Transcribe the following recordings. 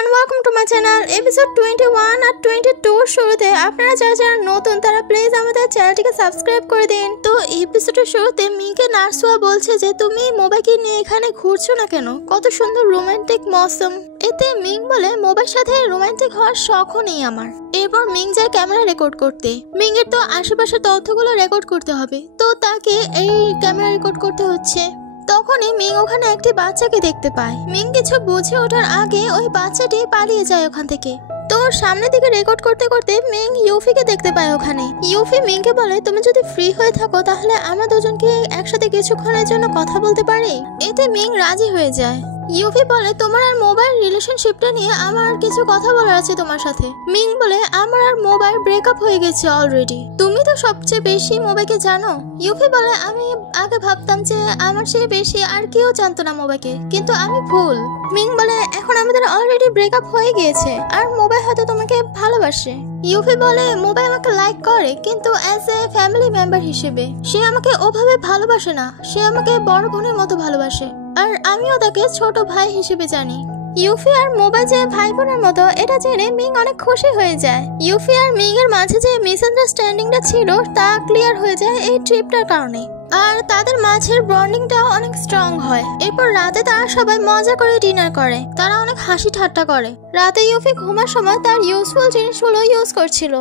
Everyone, welcome to my channel. Episode 21 আর 22 শুরুতে আপনারা যারা নতুন তারা প্লিজ আমাদের চ্যানেলটিকে সাবস্ক্রাইব করে দিন। তো এপিসোডের শুরুতে মিংকে নার্সুয়া বলছে যে তুমি মোবাইলকে নিয়ে এখানে ঘুরছো না কেন, কত সুন্দর রোমান্টিক মৌসুম। এতে মিং বলে মোবাইলের সাথে রোমান্টিক হওয়ার শখও নেই আমার। এরপর মিং যায় ক্যামেরা রেকর্ড করতে। মিং এর তো আশেপাশের তথ্যগুলো রেকর্ড করতে হবে, তো তাকে এই ক্যামেরা রেকর্ড করতে হচ্ছে। তখনই মিং ওখানে একটি বাচ্চাকে দেখতে পায়। মিং কিছু বুঝে ওঠার আগে ওই বাচ্চাটি পালিয়ে যায় ওখান থেকে। তো সামনের দিকে রেকর্ড করতে করতে মিং ইউফিকে দেখতে পায় ওখানে। ইউফি মিংকে বলে তুমি যদি ফ্রি হয়ে থাকো তাহলে আমরা দুজনকে একসাথে কিছুক্ষণের জন্য কথা বলতে পারি। এতে মিং রাজি হয়ে যায়। ইউফি বলে তোমার আর মোবাইল রিলেশনশিপটা নিয়ে আমার কিছু কথা বলার আছে তোমার সাথে। মিং বলে আমার আর মোবাইল ব্রেকআপ হয়ে গেছে অলরেডি, তুমি তো সবচেয়ে বেশি মোবাইলকে জানো। ইউফি বলে আমি আগে ভাবতাম যে আমার চেয়ে বেশি আর কেউ জানতো না মোবাইলকে, কিন্তু আমি ভুল। মিং বলে এখন আমাদের অলরেডি ব্রেকআপ হয়ে গিয়েছে আর মোবাইল হয়তো তোমাকে ভালোবাসে। ইউফি বলে মোবাইল আমাকে লাইক করে, কিন্তু অ্যাজ এ ফ্যামিলি মেম্বার হিসেবে সে আমাকে ওভাবে ভালোবাসে না, সে আমাকে বড় বোনের মতো ভালোবাসে আর আমিও তাকে ছোট ভাই হিসেবে জানি। ইউফি আর মোবাইল যে ভাই বোনের মতো এটা জেনে মিং অনেক খুশি হয়ে যায়। ইউফি আর মিং এর মাঝে যে মিসআন্ডারস্ট্যান্ডিংটা ছিল তা ক্লিয়ার হয়ে যায় এই ট্রিপটার কারণে, আর তাদের মাঝের বন্ডিংটাও অনেক স্ট্রং হয়। এরপর রাতে তারা সবাই মজা করে ডিনার করে, তারা অনেক হাসি ঠাট্টা করে। রাতে ইউফি ঘুমার সময় তার ইউজফুল জিনিসগুলো ইউজ করছিল।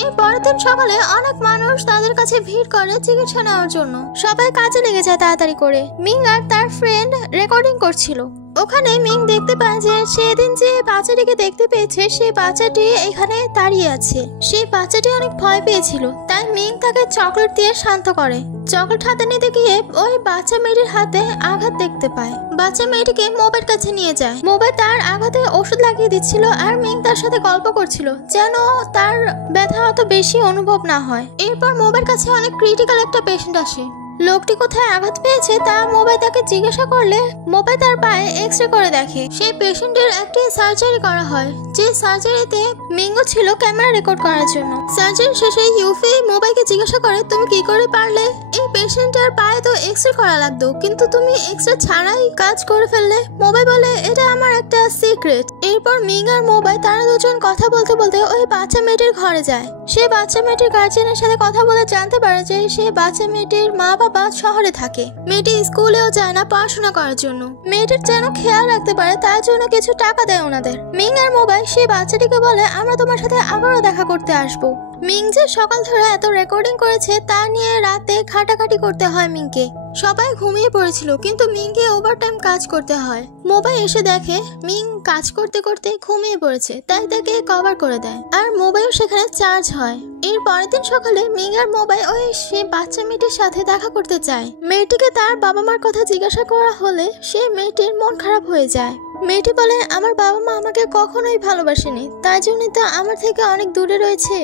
এই পরের দিন সকালে অনেক মানুষ তাদের কাছে ভিড় করে চিকিৎসা নেওয়ার জন্য। সবাই কাজে লেগে যায় তাড়াতাড়ি করে। মিং আর তার ফ্রেন্ড রেকর্ডিং করছিল। ওখানে মিং দেখতে পায় যে সেদিন যে বাচ্চাটিকে দেখতে পেয়েছে সেই বাচ্চাটি এখানে দাঁড়িয়ে আছে। সেই বাচ্চাটি অনেক ভয় পেয়েছিল, তাই মিং তাকে চকলেট দিয়ে শান্ত করে। চকলেট হাতে নিতে গিয়ে ওই বাচ্চা মেয়েটির হাতে আঘাত দেখতে পায়। বাচ্চা মেয়েটিকে মোবাইল কাছে নিয়ে যায়। মোবাইল তার আঘাতে ওষুধ লাগিয়ে দিচ্ছিল আর মিং তার সাথে গল্প করছিল যেন তার ব্যথা অত বেশি অনুভব না হয়। এরপর মোবাইল কাছে অনেক ক্রিটিক্যাল একটা পেশেন্ট আসে। লোকটি কোথায় আঘাত পেয়েছে তা মোবাইল তাকে জিজ্ঞাসা করলে মোবাইল তার পায়ে এক্স-রে করে দেখে সেই পেশেন্টের একটি সার্জারি করা হয়, যে সার্জারিতে মিংও ছিল ক্যামেরা রেকর্ড করার জন্য। সার্জারি শেষে ইউফি মোবাইলকে জিজ্ঞাসা করে তুমি কি করে পারলে, এই পেশেন্টের পায়ে তো এক্স-রে করা লাগতো কিন্তু তুমি এক্স-রে ছাড়াই কাজ করে ফেললে। মোবাইল বলে এটা আমার একটা সিক্রেট। এরপর মিং আর মোবাইল তারা দুজন কথা বলতে বলতে ওই বাচ্চা মেয়েটির ঘরে যায়। সে বাচ্চা মেয়েটির গার্জিয়ানের সাথে কথা বলে জানতে পারে যে সে বাচ্চা মেয়েটির মা বাবা শহরে থাকে। মেয়েটি স্কুলেও যায় না পড়াশোনা করার জন্য। মেয়েটির যেন খেয়াল রাখতে পারে তার জন্য কিছু টাকা দেয় ওনাদের। মিং আর মোবাইল সেই বাচ্চাটিকে বলে আমরা তোমার সাথে আবারও দেখা করতে আসবো। মিং যে সকাল ধরে এত রেকর্ডিং করেছে তা নিয়ে রাতে ঘাটাঘাটি করতে হয় মিংকে। সবাই ঘুমিয়ে পড়েছিল কিন্তু মিংকে ওভারটাইম কাজ করতে হয়। মোবাইল এসে দেখে মিং কাজ করতে করতে ঘুমিয়ে পড়েছে, তাই তাকে কভার করে দেয় আর মোবাইল সেখানে চার্জ হয়। এর পরের দিন সকালে মিং আর মোবাইল ওই সে বাচ্চা মেয়েটির সাথে দেখা করতে চায়। মেয়েটিকে তার বাবা মার কথা জিজ্ঞাসা করা হলে সে মেয়েটির মন খারাপ হয়ে যায়। মেয়েটি বলে আমার বাবা মা আমাকে কখনোই ভালোবাসেনি, তার জন্য তো আমার থেকে অনেক দূরে রয়েছে।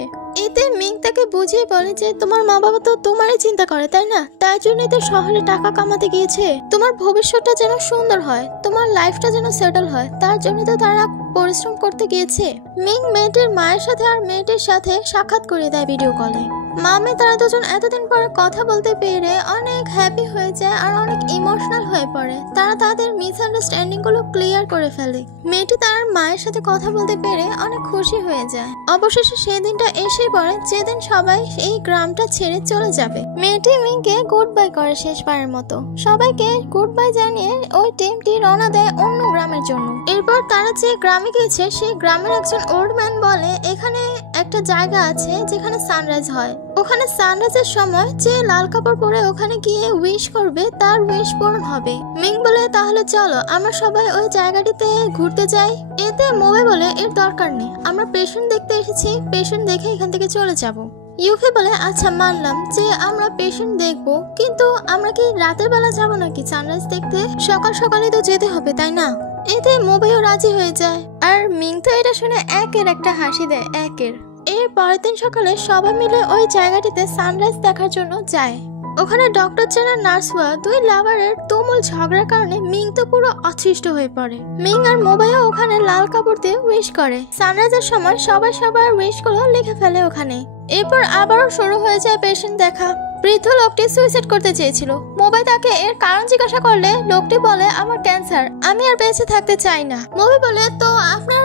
এতে মিং তাকে বুঝিয়ে বলে যে তোমার মা বাবা তো তোমারই চিন্তা করে তাই না, তাই জন্যই তো শহরে টাকা কামাতে গিয়েছে। তোমার ভবিষ্যৎটা যেন সুন্দর হয়, তোমার লাইফটা যেন সেটেল হয়, তার জন্য তো তারা পরিশ্রম করতে গিয়েছে। মিং মেয়েটির মায়ের সাথে আর মেয়েটির সাথে সাক্ষাৎ করে দেয় ভিডিও কলে। মামে তারা দুজন এতদিন পরে কথা বলতে পেরে অনেক হ্যাপি হয়ে যায় আর অনেক ইমোশনাল হয়ে পড়ে। তারা তাদের মিসআন্ডারস্ট্যান্ডিং গুলো ক্লিয়ার করে ফেলে। মেয়েটি তার মায়ের সাথে কথা বলতে পেরে অনেক খুশি হয়ে যায়। অবশেষে সেই দিনটা এসে পড়ে যেদিন সবাই এই গ্রামটা ছেড়ে চলে যাবে। মেয়েটি মিংকে গুড বাই করে শেষবারের মতো। সবাইকে গুড বাই জানিয়ে ওই টিমটি রওনা দেয় অন্য গ্রামের জন্য। এরপর তারা যে গ্রামে গিয়েছে সেই গ্রামের একজন ওল্ড ম্যান বলে এখানে একটা জায়গা আছে যেখানে সানরাইজ হয়। ওখানে সানরাইজের সময় যে লাল কাপড় পরে ওখানে গিয়ে উইশ করবে তার উইশ পূরণ হবে। মিং বলে তাহলে চলো আমরা সবাই ওই জায়গাটিতে ঘুরতে যাই। এতে মোবাইল বলে এর দরকার নেই, আমরা পেশেন্ট দেখতে এসেছি, পেশেন্ট দেখে এখান থেকে চলে যাব। ইউফি বলে আচ্ছা মানলাম যে আমরা পেশেন্ট দেখবো, কিন্তু আমরা কি রাতের বেলা যাব নাকি সানরাইজ দেখতে? সকাল সকালে তো যেতে হবে তাই না? এতে মোবাইলও রাজি হয়ে যায় আর মিং তো এটা শুনে একের একটা হাসি দেয় একের। এর পরের দিন সকালে সবাই মিলে ওই জায়গাটিতে সানরাইজ দেখার জন্য যায়। ওখানে ডক্টর চেনা নার্সুয়া দুই লাভারের তুমুল ঝগড়ার কারণে মিং তো পুরো অতিষ্ঠ হয়ে পড়ে। মিং আর মোবাইলও ওখানে লাল কাপড় দিয়ে উইশ করে। সানরাইজের সময় সবাই সবার উইশ গুলো লিখে ফেলে ওখানে। এরপর আবারও শুরু হয়ে যায় পেশেন্ট দেখা। বৃদ্ধ লোকটি সুইসাইড করতে চেয়েছিল। মোবাইল তাকে এর কারণ জিজ্ঞাসা করলে লোকটি বলে আমার ক্যান্সার, আমি আর বেঁচে থাকতে চাই না। মোবাইল বলে তো আপনার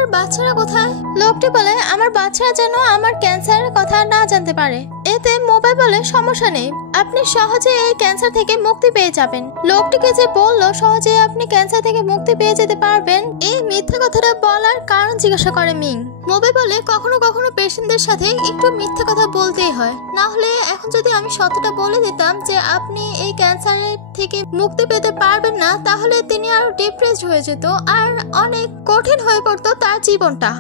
বাচ্চারা কোথায়? লোকটি বলে আমার বাচ্চারা যেন আমার ক্যান্সারের কথা না জানতে পারে। এতে মোবাই বলে সমস্যা নেই, আপনি সহজে এই ক্যান্সার থেকে মুক্তি পেয়ে যাবেন। লোকটিকে যে বললো সহজে আপনি ক্যান্সার থেকে মুক্তি পেয়ে যেতে পারবেন, এই মিথ্যা কথাটা বলার কারণ জিজ্ঞাসা করে মিং। মোবাই বলে কখনো কখনো পেশেন্টদের সাথে একটু মিথ্যা কথা বলতেই হয়, না হলে এখন যদি আমি সত্যটা বলে দিতাম যে আপনি এই ক্যান্সারের থেকে মুক্তি পেতে পারবেন না, তাহলে তিনি আরো ডিপ্রেসড হয়ে যেত আর অনেক কঠিন হয়ে পড়তো তার জীবনটা।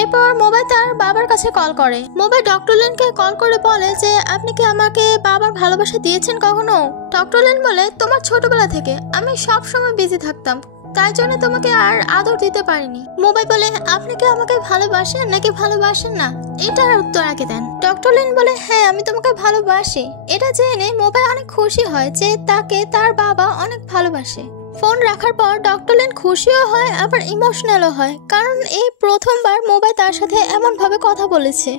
এরপর মোবাই তার বাবার কাছে কল করে। মোবাই ডক্টর লিনকে কল করে বলে যে আপনি কি আমাকে বাবার ভালোবাসা দিয়েছেন কখনো? ডক্টর লিন বলে তোমার ছোটবেলা থেকে আমি সব সময় বিজি থাকতাম, তাই জন্য তোমাকে আর আদর দিতে পারিনি। মোবাই বলে আপনি কি আমাকে ভালোবাসেন নাকি ভালোবাসেন না, এটার উত্তর আগে দেন। ডক্টর লিন বলে হ্যাঁ আমি তোমাকে ভালোবাসি। এটা জেনে মোবাই অনেক খুশি হয় যে তাকে তার বাবা অনেক ভালোবাসে। ফোন রাখার পর ডক্টর লিন খুশিও হয় আবার ইমোশনালও হয়, কারণ এই প্রথমবার মোবাই তার সাথে এমন ভাবে কথা বলেছে।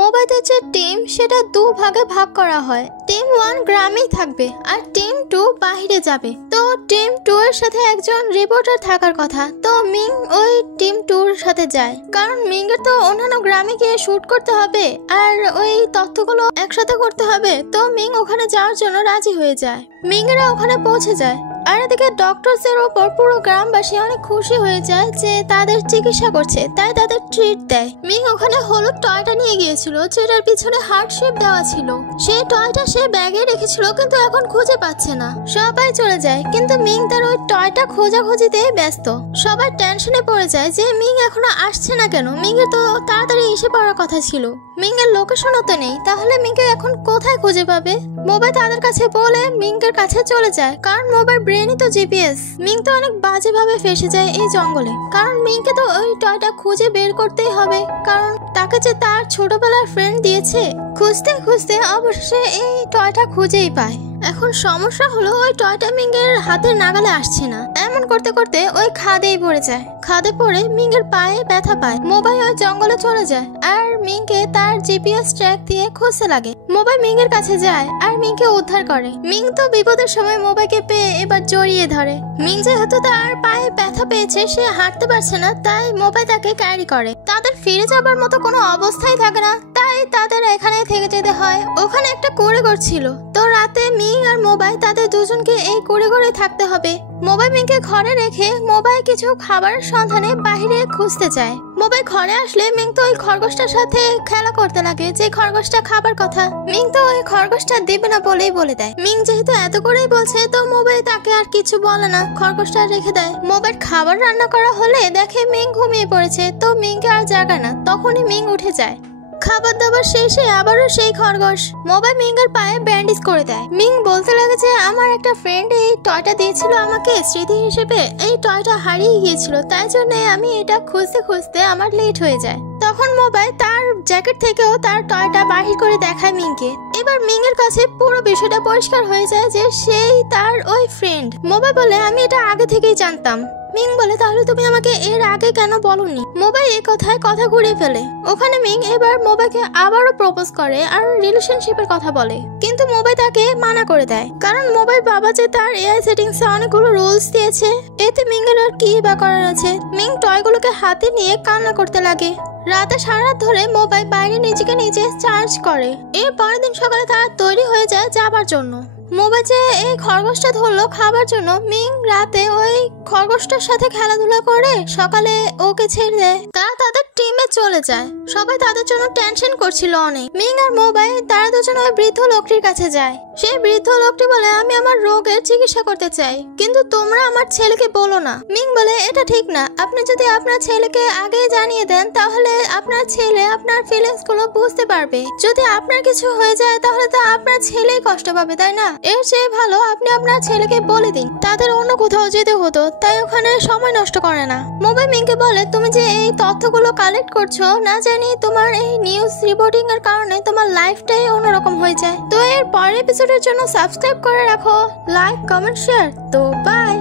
মোবাইলের যে টিম সেটা দু ভাগে ভাগ করা হয়, টিম 1 গ্রামেই থাকবে আর টিম 2 বাহিরে যাবে। তো টিম 2 এর সাথে একজন রিপোর্টার থাকার কথা, তো মিং ওই টিম 2 এর সাথে যায়, কারণ মিং এর তো অন্যান্য গ্রামে গিয়ে শুট করতে হবে আর ওই তথ্যগুলো একসাথে করতে হবে। তো মিং ওখানে যাওয়ার জন্য রাজি হয়ে যায়। মিং এরা ওখানে পৌঁছে যায় আর এদিকে ডক্টরসের ওপর পুরো গ্রামবাসী অনেক খুশি হয়ে যায় যে তাদের চিকিৎসা করছে, তাই তাদের ট্রিট দেয়। মিং ওখানে হলুদ টয়টা নিয়ে গিয়েছিল যেটার পিছনে হার্ট শেপ দেওয়া ছিল। সেই টয়টা সে ব্যাগে রেখেছিল কিন্তু এখন খুঁজে পাচ্ছে না। সবাই চলে যায় কিন্তু মিং তার ওই টয়টা খোঁজাখুঁজিতে ব্যস্ত। সবাই টেনশনে পড়ে যায় যে মিং এখনো আসছে না কেন, মিং এর তো তাড়াতাড়ি এসে পড়ার কথা ছিল। মিং এর লোকেশনও তো নেই, তাহলে মিং কে এখন কোথায় খুঁজে পাবে? মোবাই তাদের কাছে বলে মিং এর কাছে চলে যায়, কারণ মোবাইল ব্রেনই তো জিপিএস। মিং তো অনেক বাজেভাবে ফেসে যায় এই জঙ্গলে, কারণ মিংকে তো ওই টয়টা খুঁজে বের করতেই হবে, কারণ তাকে যে তার ছোটবেলার ফ্রেন্ড দিয়েছে। খুঁজতে খুঁজতে অবশেষে এই টয়টা খুঁজেই পায়। এখন সমস্যা হলো ওই টয়টা মিং এর হাতের নাগালে আসছে না। এমন করতে করতে ওই খাদেই পড়ে যায়। খাদে পড়ে মিং এর পায়ে ব্যথা পায়। মোবাই ওই জঙ্গলে চলে যায় আর মিংকে তার জিপিএস ট্র্যাক দিয়ে খুঁজতে লাগে। মোবাই মিং এর কাছে যায় আর মিংকে উদ্ধার করে। মিং তো বিপদের সময় মোবাইকে পেয়ে এবার জড়িয়ে ধরে। মিং যেহেতু তার পায়ে ব্যথা পেয়েছে, সে হাঁটতে পারছে না, তাই মোবাই তাকে ক্যারি করে। তাদের ফিরে যাবার মতো কোনো অবস্থাই থাকে না, তাই তাদের এখানে থেকে যেতে হয়। ওখানে একটা কোরিডোর ছিল, তো রাতে মিং আর মোবাই তাদের দুজনকে এই কোরিডোরে থাকতে হবে। মোবাই মিংকে ঘরে রেখে মোবাই কিছু খাবারের সন্ধানে বাহিরে খুঁজতে যায়। মোবাই ঘরে আসলে মিং তো ওই খরগোশটার সাথে খেলা করতে লাগে, যে খরগোশটা খাবার কথা। মিং তো ওই খরগোশটা দেবে না বলেই বলে দেয়। মিং যেহেতু এত করেই বলছে, তো মোবাই তাকে আর কিছু বলে না, খরগোশটা রেখে দেয়। মোবাই খাবার রান্না করা হলে দেখে মিং ঘুমিয়ে পড়েছে, তো মিংকে আর জাগায় না। তখনই মিং উঠে যায়। খাবার দাবার শেষে আবারও সেই খরগোশ। মোবাই মিং এর পায়ে ব্যান্ডেজ করে দেয়। মিং বলতে লাগে যে আমার একটা ফ্রেন্ড এই টয়টা দিয়েছিল আমাকে স্মৃতি হিসেবে, এই টয়টা হারিয়ে গিয়েছিল, তাই জন্য আমি এটা খুঁজতে খুঁজতে আমার লেট হয়ে যায়। তখন মোবাই তার জ্যাকেট থেকেও তার টয়টা বাহির করে দেখায় মিংকে। এবার মিং এর কাছে পুরো বিষয়টা পরিষ্কার হয়ে যায় যে সেই তার ওই ফ্রেন্ড। মোবাই বলে আমি এটা আগে থেকেই জানতাম। মিং বলে তাহলে তুমি আমাকে এর আগে কেন বলনি? মোবাই এই কথায় কথা ঘুরিয়ে ফেলে। ওখানে মিং এবার মোবাইকে আবারও প্রপোজ করে আর রিলেশনশিপের কথা বলে, কিন্তু মোবাই তাকে মানা করে দেয়, কারণ মোবাইল বাবা যে তার এআই সেটিংসে অনেকগুলো রুলস দিয়েছে, এতে মিং এর আর কি বা করার আছে। মিং টয়গুলোকে হাতে নিয়ে কান্না করতে লাগে। রাতে সারা রাত ধরে মোবাইল বাইরে নিজেকে নিজে চার্জ করে। এর পরের দিন সকালে তারা তৈরি হয়ে যায় যাবার জন্য। মোবাইল যে এই খরগোশটা ধরলো খাবার জন্য, মিং রাতে ওই খরগোশটার সাথে খেলাধুলা করে সকালে ওকে ছেড়ে দেয়। তারা তাদের টিমে চলে যায়। সবাই তাদের জন্য টেনশন করছিল অনেক। মিং আর মোবাই তারা দুজন ওই বৃদ্ধ লোকটির কাছে যায়। সেই বৃদ্ধ লোকটি বলে আমি আমার রোগের চিকিৎসা করতে চাই, কিন্তু তোমরা আমার ছেলেকে বলো না। মিং বলে এটা ঠিক না, আপনি যদি আপনার ছেলেকে আগে জানিয়ে দেন তাহলে আপনার ছেলে আপনার ফিলিংস গুলো বুঝতে পারবে। যদি আপনার কিছু হয়ে যায় তাহলে তো আপনার ছেলেই কষ্ট পাবে, তাই না? এর চেয়ে ভালো আপনি আপনার ছেলেকে বলে দিন। তাদের অন্য কোথাও যেতে হতো, তাই ওখানে সময় নষ্ট করে না। মোবাই মিংকে বলে তুমি যে এই তথ্যগুলো কালেক্ট করছো, না জানি তোমার এই নিউজ রিপোর্টিং এর কারণে তোমার লাইফটাই অন্যরকম হয়ে যায়। তো এর পরের এপিসোডের জন্য সাবস্ক্রাইব করে রাখো, লাইক, কমেন্ট, শেয়ার। তো বাই।